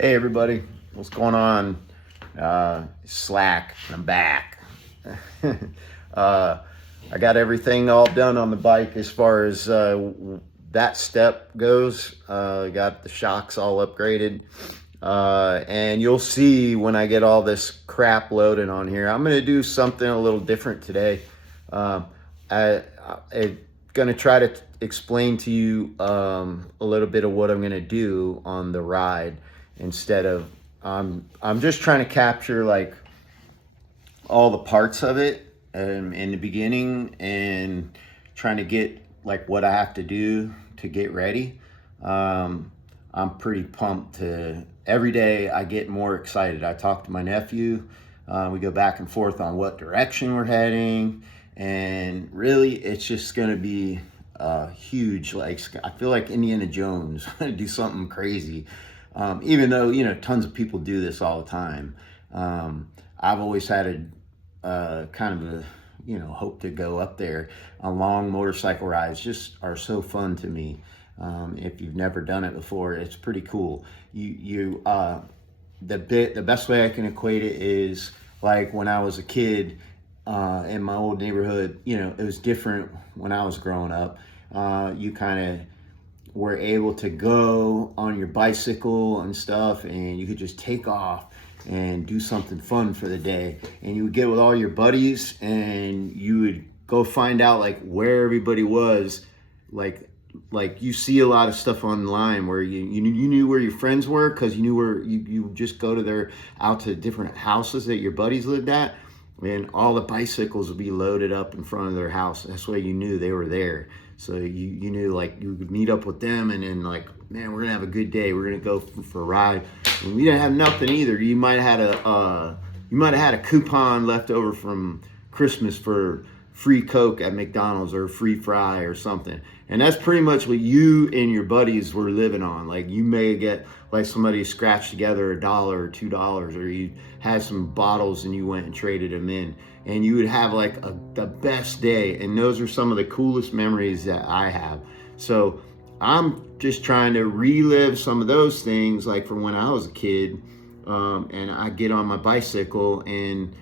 Hey everybody, what's going on? Slack, I'm back. uh, I got everything all done on the bike as far as that step goes. Got the shocks all upgraded. And you'll see when I get all this crap loaded on here. I'm going to do something a little different today. Um, I'm going to try to explain to you a little bit of what I'm going to do on the ride instead of I'm just trying to capture like all the parts of it in the beginning and trying to get like what I have to do to get ready. I'm pretty pumped to every day I get more excited. I talk to my nephew. We go back and forth on what direction we're heading, and really it's just going to be huge. Like I feel like Indiana Jones do something crazy. Even though, tons of people do this all the time. I've always had a kind of a, hope to go up there. Long motorcycle rides just are so fun to me. If you've never done it before, it's pretty cool. The best way I can equate it is like when I was a kid in my old neighborhood. It was different when I was growing up. You kind of were able to go on your bicycle and stuff, and you could just take off and do something fun for the day. And you would get with all your buddies and you would go find out like where everybody was. Like you see a lot of stuff online where you knew where your friends were because you knew where you just go to out to different houses that your buddies lived at, and all the bicycles would be loaded up in front of their house. That's why you knew they were there. So you knew like you could meet up with them, and then like, man, we're gonna have a good day. We're gonna go for a ride. And we didn't have nothing either. You might have had a coupon left over from Christmas for free Coke at McDonald's or free fry or something. And that's pretty much what you and your buddies were living on. Like you may get like somebody scratched together $1 or $2, or you had some bottles and you went and traded them in, and you would have like the best day. And those are some of the coolest memories that I have. So I'm just trying to relive some of those things like from when I was a kid. And I get on my bicycle and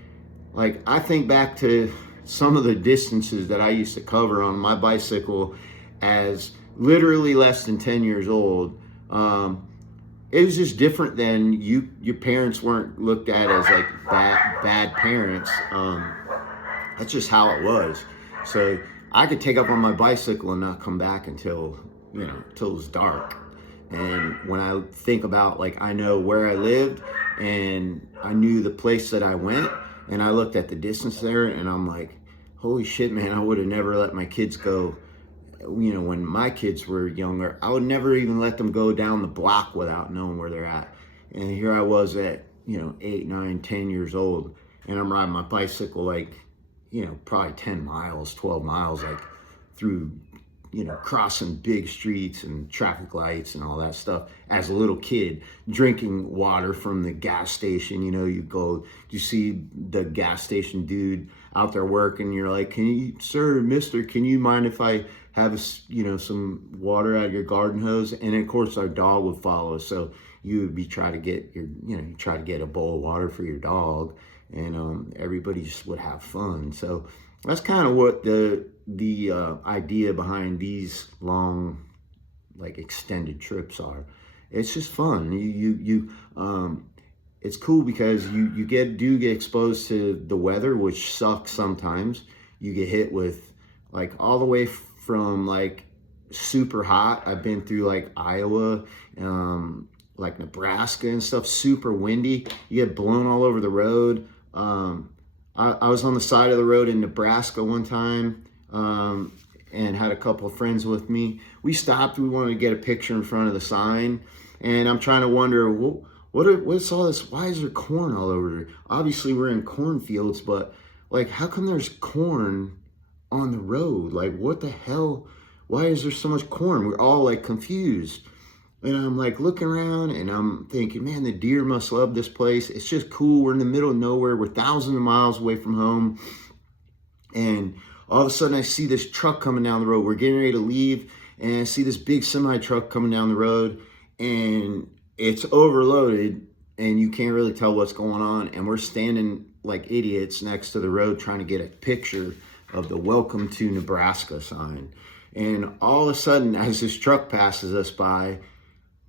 like I think back to some of the distances that I used to cover on my bicycle as literally less than 10 years old. It was just different than your parents weren't looked at as like bad parents. That's just how it was. So I could take up on my bicycle and not come back until it was dark. And when I think about like, I know where I lived and I knew the place that I went, and I looked at the distance there and I'm like, holy shit, man, I would have never let my kids go. When my kids were younger, I would never even let them go down the block without knowing where they're at. And here I was at, 8, 9, 10 years old, and I'm riding my bicycle like, probably 10 miles, 12 miles, like through, crossing big streets and traffic lights and all that stuff as a little kid, drinking water from the gas station. You see the gas station dude out there working, you're like, mister, can you mind if I have some water out of your garden hose? And of course our dog would follow us, so you would try to get a bowl of water for your dog, and everybody just would have fun. So that's kind of what the idea behind these long, like extended trips are. It's just fun. It's cool because you do get exposed to the weather, which sucks sometimes. You get hit with like all the way from like super hot. I've been through like Iowa, like Nebraska and stuff, super windy. You get blown all over the road. I was on the side of the road in Nebraska one time, and had a couple of friends with me. We stopped. We wanted to get a picture in front of the sign, and I'm trying to wonder, what's all this? Why is there corn all over there? Obviously, we're in cornfields, but like, how come there's corn on the road? Like, what the hell? Why is there so much corn? We're all like confused. And I'm like looking around and I'm thinking, man, the deer must love this place. It's just cool. We're in the middle of nowhere. We're thousands of miles away from home. And all of a sudden I see this truck coming down the road. We're getting ready to leave, and I see this big semi truck coming down the road, and it's overloaded and you can't really tell what's going on. And we're standing like idiots next to the road trying to get a picture of the "Welcome to Nebraska" sign. And all of a sudden, as this truck passes us by,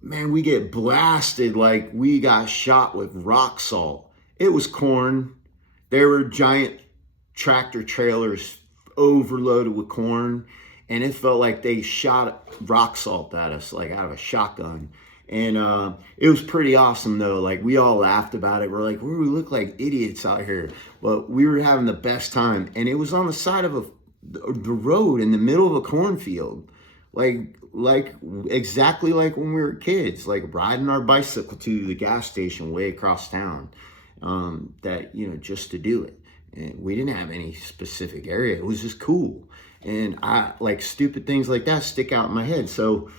man, we get blasted like we got shot with rock salt. It was corn. There were giant tractor trailers overloaded with corn, and it felt like they shot rock salt at us, like out of a shotgun. And it was pretty awesome though. Like, we all laughed about it. We're like, we look like idiots out here, but we were having the best time. And it was on the side of the road in the middle of a cornfield, like exactly like when we were kids, like riding our bicycle to the gas station way across town. That, you know, just to do it. And we didn't have any specific area. It was just cool. And I like stupid things like that stick out in my head. So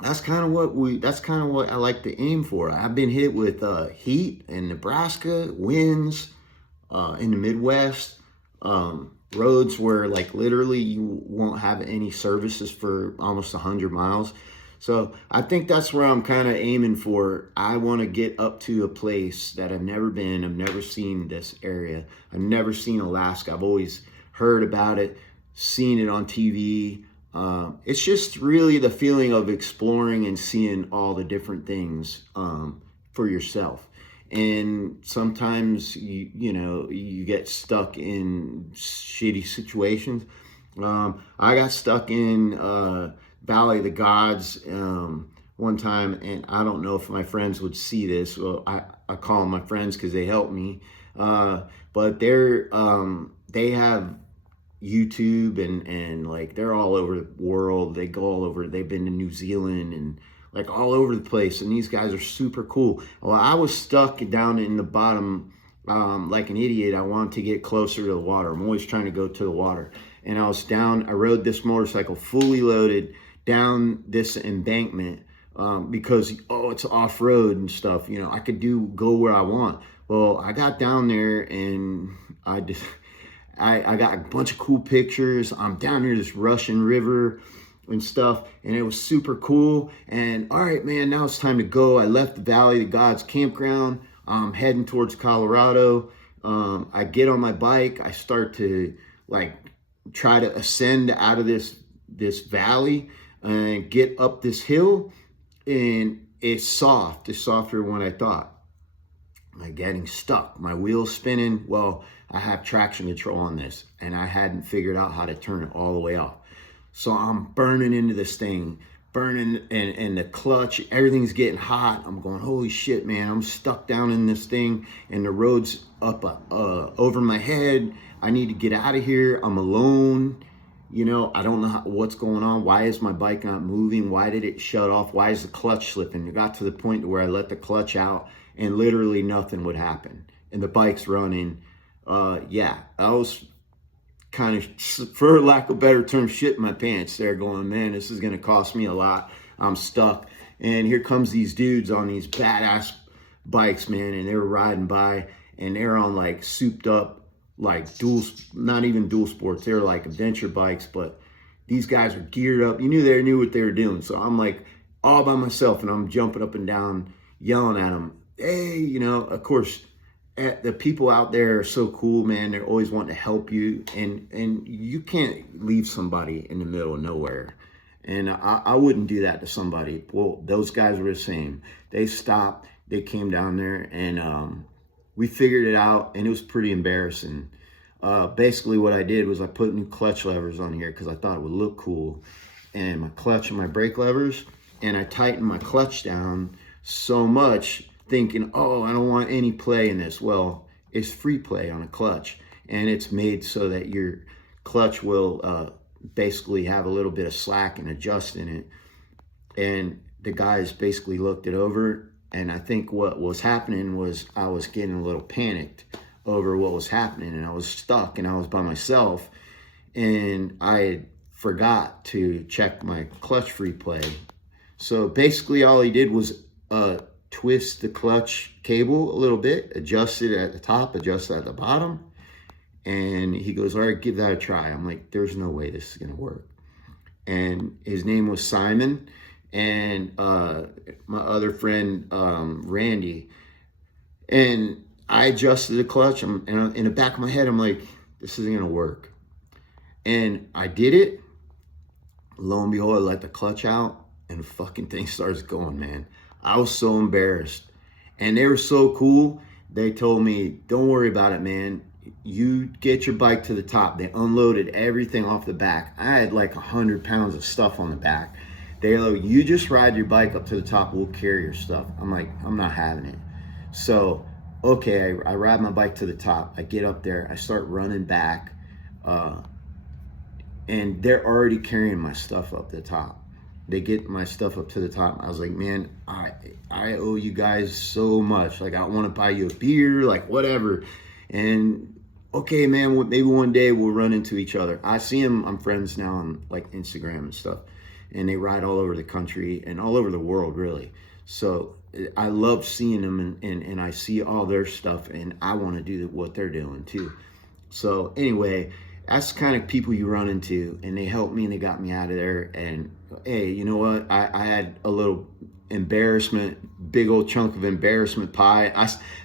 that's kind of what I like to aim for. I've been hit with heat in Nebraska, winds in the Midwest, roads where like literally you won't have any services for almost 100 miles. So I think that's where I'm kind of aiming for. I want to get up to a place that I've never been. I've never seen this area. I've never seen Alaska. I've always heard about it, seen it on TV. It's just really the feeling of exploring and seeing all the different things for yourself. And sometimes you get stuck in shitty situations. I got stuck in Valley of the Gods one time, and I don't know if my friends would see this. Well, I call them my friends because they help me. But they have YouTube and like they're all over the world. They go all over. They've been to New Zealand and like all over the place. And these guys are super cool. Well, I was stuck down in the bottom like an idiot. I wanted to get closer to the water. I'm always trying to go to the water. And I rode this motorcycle fully loaded down this embankment because, it's off-road and stuff. You know, I could go where I want. Well, I got down there and I got a bunch of cool pictures. I'm down near this Russian River and stuff, and it was super cool. And all right, man, now it's time to go. I left the Valley of the Gods campground. I'm heading towards Colorado. I get on my bike. I start to like try to ascend out of this valley and get up this hill, and it's soft. It's softer than what I thought. I'm getting stuck. My wheel's spinning. Well, I have traction control on this, and I hadn't figured out how to turn it all the way off. So I'm burning into this thing, and the clutch, everything's getting hot. I'm going, holy shit, man, I'm stuck down in this thing, and the road's up over my head. I need to get out of here. I'm alone. I don't know what's going on. Why is my bike not moving? Why did it shut off? Why is the clutch slipping? It got to the point where I let the clutch out and literally nothing would happen. And the bike's running. I was kind of, for lack of a better term, shitting my pants there going, man, this is going to cost me a lot. I'm stuck. And here comes these dudes on these badass bikes, man. And they were riding by, and they're on like souped up, like not even dual sports. They're like adventure bikes, but these guys are geared up. You knew what they were doing. So I'm like all by myself, and I'm jumping up and down, yelling at them. Hey, of course, the people out there are so cool, man. They're always wanting to help you, and you can't leave somebody in the middle of nowhere. And I wouldn't do that to somebody. Well, those guys were the same. They stopped. They came down there, and we figured it out, and it was pretty embarrassing. Basically, what I did was I put new clutch levers on here because I thought it would look cool, and my clutch and my brake levers, and I tightened my clutch down so much, thinking, oh, I don't want any play in this. Well, it's free play on a clutch, and it's made so that your clutch will basically have a little bit of slack and adjust in it. And the guys basically looked it over, and I think what was happening was I was getting a little panicked over what was happening, and I was stuck, and I was by myself, and I forgot to check my clutch free play. So basically all he did was twist the clutch cable a little bit, adjust it at the top, adjust it at the bottom, and he goes, all right, give that a try. I'm like, there's no way this is gonna work. And his name was Simon, and my other friend, Randy. And I adjusted the clutch. And in the back of my head, I'm like, this isn't going to work. And I did it. Lo and behold, I let the clutch out and the fucking thing starts going, man. I was so embarrassed. And they were so cool. They told me, don't worry about it, man. You get your bike to the top. They unloaded everything off the back. I had like 100 pounds of stuff on the back. They're like, you just ride your bike up to the top. We'll carry your stuff. I'm like, I'm not having it. So, okay, I ride my bike to the top. I get up there. I start running back. And they're already carrying my stuff up the top. They get my stuff up to the top. I was like, man, I owe you guys so much. Like, I want to buy you a beer, like whatever. And okay, man, maybe one day we'll run into each other. I see them. I'm friends now on like Instagram and stuff. And they ride all over the country and all over the world, really. So I love seeing them, and I see all their stuff, and I want to do what they're doing too. So anyway, that's the kind of people you run into, and they helped me and they got me out of there. And hey, you know what? I had a little embarrassment, big old chunk of embarrassment pie.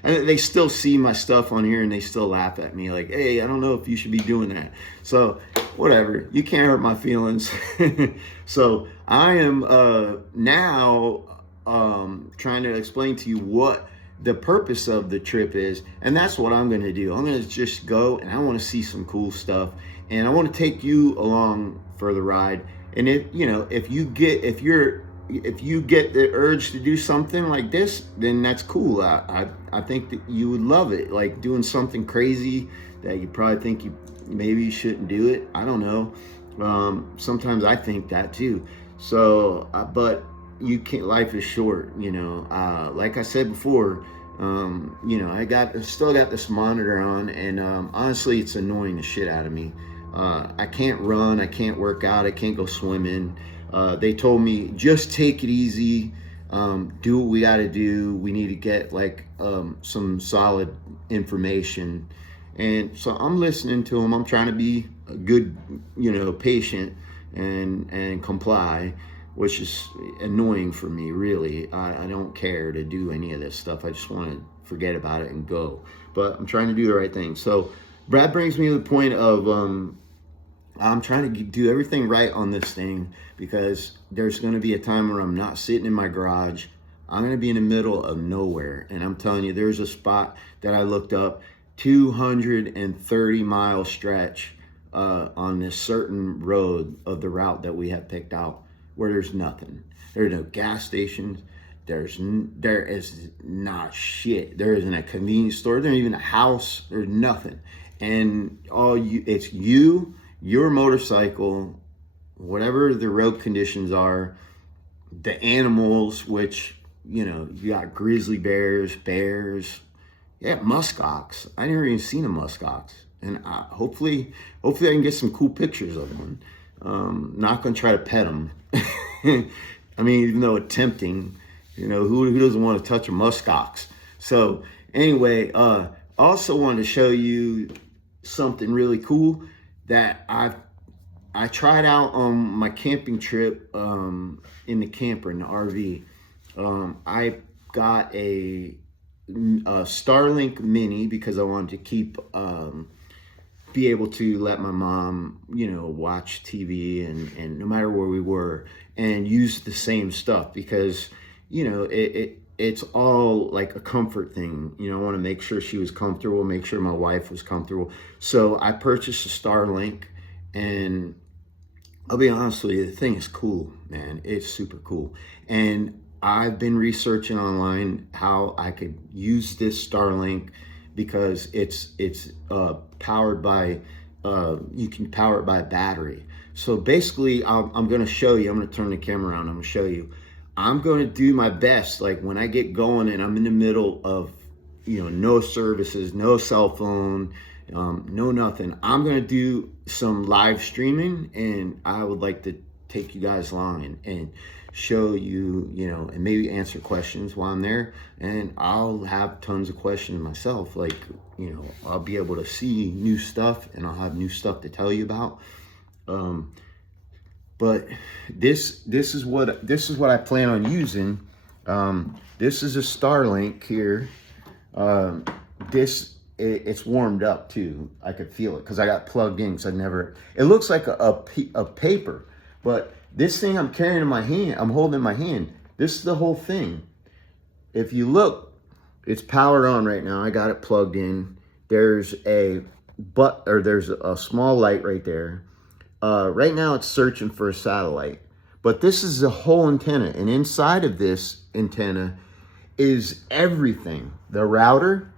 And they still see my stuff on here and they still laugh at me like, hey, I don't know if you should be doing that. So whatever, you can't hurt my feelings. So I am now trying to explain to you what the purpose of the trip is, and that's what I'm going to do. I'm going to just go, and I want to see some cool stuff, and I want to take you along for the ride. And if you get the urge to do something like this, then that's cool. I think that you would love it, like doing something crazy that you probably think you maybe shouldn't do it. I don't know. Sometimes I think that too. So, but you can't. Life is short, like I said before. I still got this monitor on, and honestly, it's annoying the shit out of me. I can't run, I can't work out, I can't go swimming. They told me just take it easy, do what we got to do. We need to get like some solid information, and so I'm listening to them. I'm trying to be a good, patient and comply, which is annoying for me, really. I don't care to do any of this stuff. I just want to forget about it and go. But I'm trying to do the right thing. So Brad brings me to the point of I'm trying to do everything right on this thing, because there's going to be a time where I'm not sitting in my garage. I'm going to be in the middle of nowhere. And I'm telling you, there's a spot that I looked up, 230-mile stretch on this certain road of the route that we have picked out, where there's nothing. There's no gas stations. There is not shit. There isn't a convenience store. There isn't even a house. There's nothing. And it's you, your motorcycle, whatever the road conditions are, the animals, which, you got grizzly bears, muskox. I never even seen a muskox. And hopefully I can get some cool pictures of one. Not gonna try to pet them. I mean, even though it's tempting, who doesn't want to touch a muskox? So anyway, also wanted to show you something really cool that I tried out on my camping trip in the camper, in the RV. I got a Starlink Mini because I wanted to be able to let my mom, watch TV and no matter where we were, and use the same stuff, because, it's all like a comfort thing. I want to make sure she was comfortable, make sure my wife was comfortable. So I purchased a Starlink, and I'll be honest with you, the thing is cool, man. It's super cool. And I've been researching online how I could use this Starlink, because it's powered by, you can power it by a battery. So basically, I'm going to show you, I'm going to turn the camera around, I'm going to show you. I'm going to do my best, like when I get going and I'm in the middle of, no services, no cell phone, no nothing. I'm going to do some live streaming, and I would like to take you guys along and show you, and maybe answer questions while I'm there. And I'll have tons of questions myself. Like, I'll be able to see new stuff, and I'll have new stuff to tell you about. But this is what I plan on using. This is a Starlink here. It's warmed up too. I could feel it because I got plugged in. Because it looks like a paper, but this thing I'm carrying in my hand, I'm holding in my hand. This is the whole thing. If you look, it's powered on right now. I got it plugged in. There's there's a small light right there. Right now it's searching for a satellite, but this is the whole antenna, and inside of this antenna is everything. The router,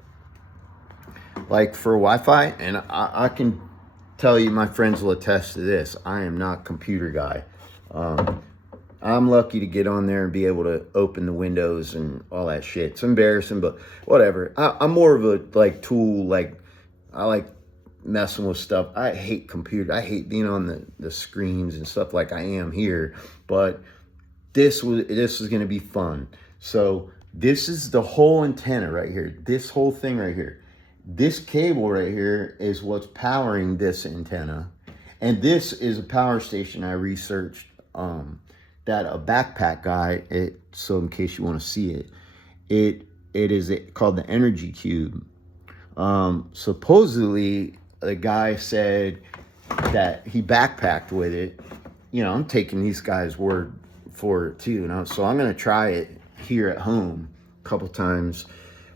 like for Wi-Fi, and I can tell you, my friends will attest to this. I am not a computer guy. I'm lucky to get on there and be able to open the windows and all that shit. It's embarrassing, but whatever. I'm more of a tool. I like messing with stuff. I hate computer. I hate being on the screens and stuff like I am here. But this is going to be fun. So this is the whole antenna right here. This whole thing right here. This cable right here is what's powering this antenna. And this is a power station I researched that a backpack guy, so in case you want to see it, it is called the Energy Cube. Supposedly the guy said that he backpacked with it. I'm taking these guys' word for it too. So I'm going to try it here at home a couple times.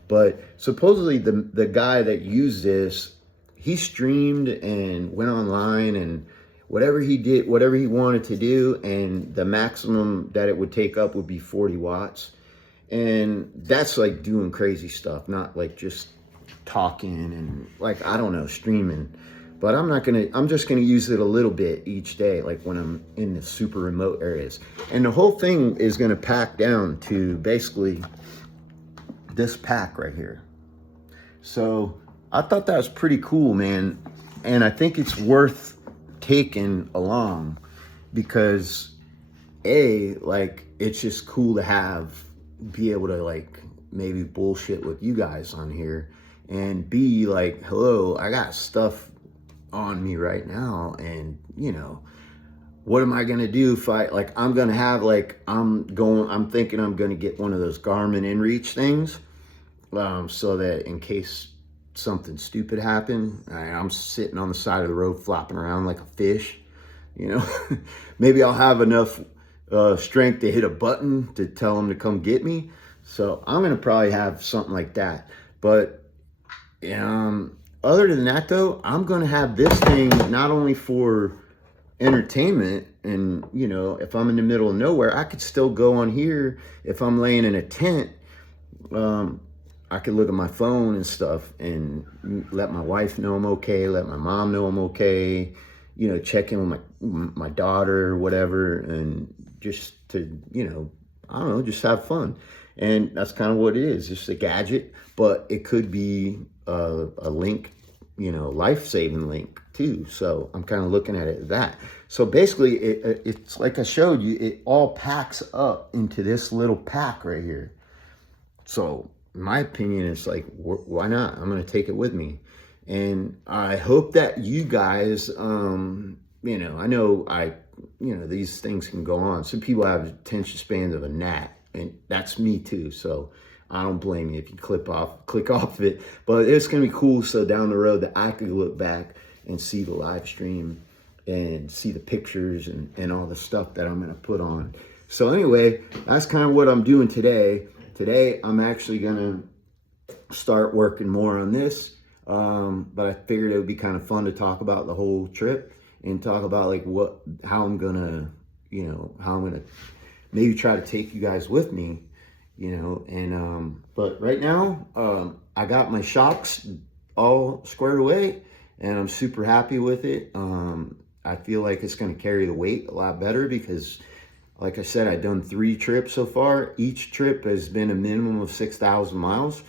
But supposedly the guy that used this, he streamed and went online and whatever he did, whatever he wanted to do, and the maximum that it would take up would be 40 watts. And that's like doing crazy stuff, not like just talking and I don't know, streaming. But I'm just gonna use it a little bit each day, like when I'm in the super remote areas. And the whole thing is gonna pack down to basically this pack right here. So I thought that was pretty cool, man. And I think it's worth taking along because it's just cool to be able to maybe bullshit with you guys on here, and be like, hello, I got stuff on me right now, and what am I gonna do if I'm gonna have I'm thinking I'm gonna get one of those Garmin InReach things, so that in case something stupid happened, I'm sitting on the side of the road flopping around like a fish, maybe I'll have enough strength to hit a button to tell them to come get me. So I'm gonna probably have something like that. But other than that though, I'm gonna have this thing not only for entertainment, and if I'm in the middle of nowhere, I could still go on here. If I'm laying in a tent, I could look at my phone and stuff and let my wife know I'm okay, let my mom know I'm okay, check in with my daughter or whatever, and just to, I don't know, just have fun. And that's kind of what it is, just a gadget, but it could be a link, life-saving link too. So I'm kind of looking at it that. So basically, it's like I showed you, it all packs up into this little pack right here. So my opinion is why not? I'm going to take it with me. And I hope that you guys, I know these things can go on. Some people have attention spans of a gnat, and that's me too. So I don't blame you if you click off of it, but it's going to be cool. So down the road that I could look back and see the live stream and see the pictures and all the stuff that I'm going to put on. So anyway, that's kind of what I'm doing today. Today, I'm actually going to start working more on this, but I figured it would be kind of fun to talk about the whole trip and talk about how I'm going to maybe try to take you guys with me, but right now, I got my shocks all squared away and I'm super happy with it. I feel like it's going to carry the weight a lot better because, like I said, I've done 3 trips so far. Each trip has been a minimum of 6,000 miles.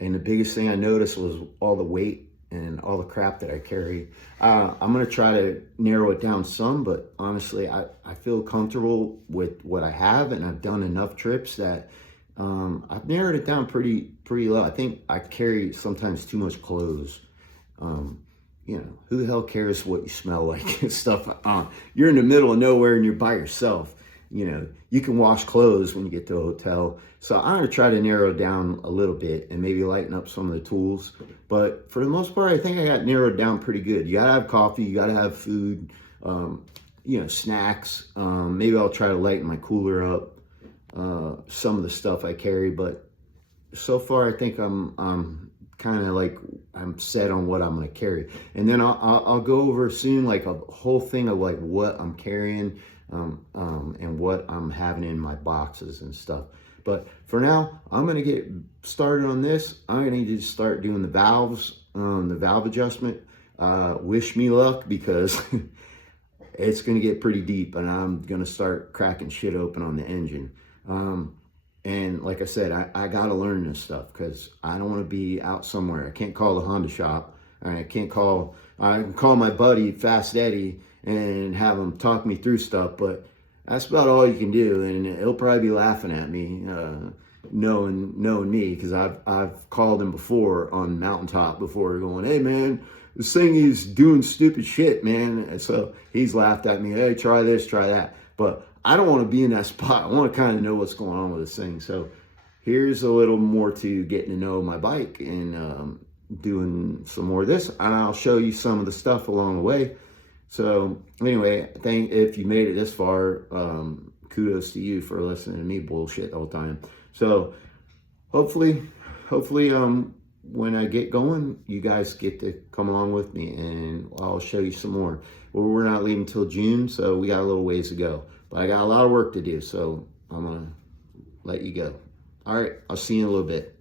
And the biggest thing I noticed was all the weight and all the crap that I carry. I'm going to try to narrow it down some, but honestly, I feel comfortable with what I have, and I've done enough trips that I've narrowed it down pretty low. I think I carry sometimes too much clothes. you know, who the hell cares what you smell like and stuff. You're in the middle of nowhere and you're by yourself. You know, you can wash clothes when you get to a hotel. So I'm going to try to narrow it down a little bit and maybe lighten up some of the tools. But for the most part, I think I got narrowed down pretty good. You got to have coffee. You got to have food, you know, snacks. Maybe I'll try to lighten my cooler up, some of the stuff I carry. But so far, I think I'm kind of like, I'm set on what I'm going to carry. And then I'll go over soon like a whole thing of like what I'm carrying, and what I'm having in my boxes and stuff. But for now, I'm going to get started on this. I'm going to need to start doing the valves, the valve adjustment. Wish me luck, because it's going to get pretty deep and I'm going to start cracking shit open on the engine. And like I said, I got to learn this stuff, because I don't want to be out somewhere. I can't call the Honda shop. I can call my buddy Fast Eddie and have him talk me through stuff, but that's about all you can do. And he'll probably be laughing at me, knowing me, because I've called him before on Mountaintop before, going, hey man, this thing is doing stupid shit, man. And so he's laughed at me, hey, try this, try that. But I don't want to be in that spot. I want to kind of know what's going on with this thing. So here's a little more to getting to know my bike and doing some more of this. And I'll show you some of the stuff along the way. So anyway, if you made it this far, kudos to you for listening to me bullshit the whole time. So hopefully, when I get going, you guys get to come along with me and I'll show you some more. Well, we're not leaving until June, so we got a little ways to go. But I got a lot of work to do, so I'm going to let you go. All right, I'll see you in a little bit.